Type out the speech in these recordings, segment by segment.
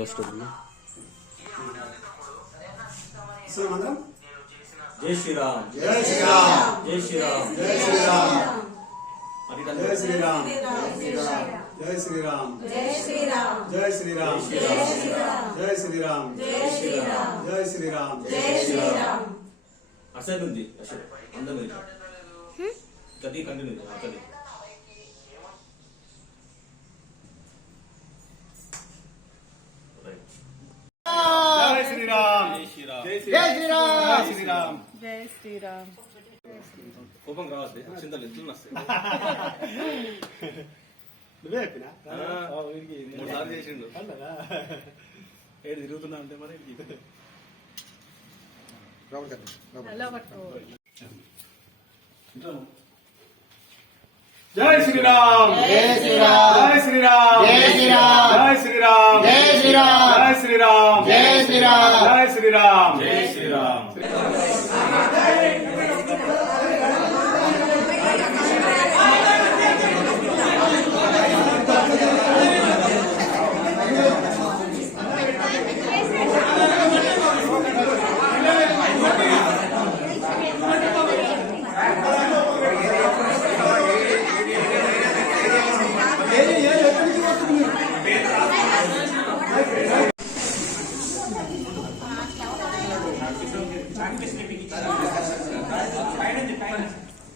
Last అది మంత్రం జై శ్రీరామ్ జై శ్రీరామ్ జై శ్రీరామ్ జై శ్రీరామ్ జై శ్రీరామ్ జై శ్రీరామ్ జై శ్రీరామ్ జై శ్రీరామ్ జై శ్రీరామ్ జై శ్రీరామ్ జై శ్రీరామ్ జై శ్రీరామ్ అసలు ఉంది అసలు అందరూ కంటిన్యూ అసలు జై శ్రీరామ్ జై శ్రీరామ్ జై శ్రీరామ్ జై శ్రీరామ్ జై శ్రీరామ్ కోపం రావద్దు చింతలు ఎట్లా నువ్వే చెప్పినా చేసిండు ఏడు తిరుగుతున్నా అంటే మరి అలా పట్టుకో జై శ్రీరామ్ జై శ్రీరామ్. జై శ్రీరామ్. జై శ్రీరామ్. జై శ్రీరామ్. జై శ్రీరామ్. జై శ్రీరామ్. జై శ్రీరామ్.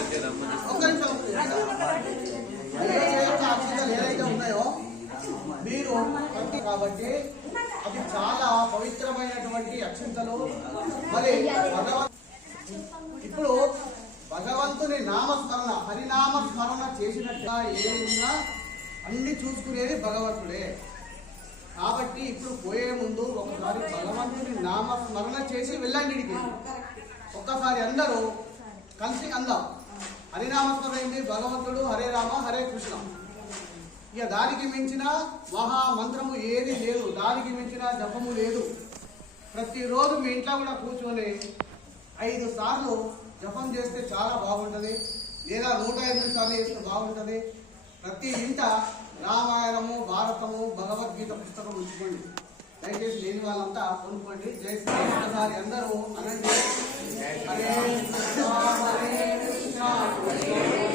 శ్రీరామ్ ఏదైతే ఉన్నాయో మీరు కాబట్టి అది చాలా పవిత్రమైనటువంటి అక్షంతలు మరి భగవన్ ఇప్పుడు భగవంతుని నామస్మరణ హరినామ స్మరణ చేసినట్టుగా ఏమున్నా అన్ని చూసుకునేది భగవంతుడే. కాబట్టి ఇప్పుడు పోయే ముందు ఒకసారి భగవంతుని నామస్మరణ చేసి వెళ్ళండి ఒక్కసారి అందరూ కలిసి అందాం. హరినామస్మరణ ఏంటి భగవంతుడు హరే రామ హరే కృష్ణ. ఇక దానికి మించిన మహా మంత్రము ఏది లేదు. దానికి మించిన జపము లేదు. ప్రతిరోజు మీ ఇంట్లో కూడా కూర్చొని ఐదు సార్లు జపం చేస్తే చాలా బాగుంటుంది. లేదా నూట ఎనిమిది సార్లు చేస్తే బాగుంటుంది. ప్రతి ఇంట రామాయణము భారతము భగవద్గీత పుస్తకం ఉంచుకోండి. దయచేసి లేని వాళ్ళంతా కొనుక్కోండి. జై శ్రీ అందరూ అనండి. Amen.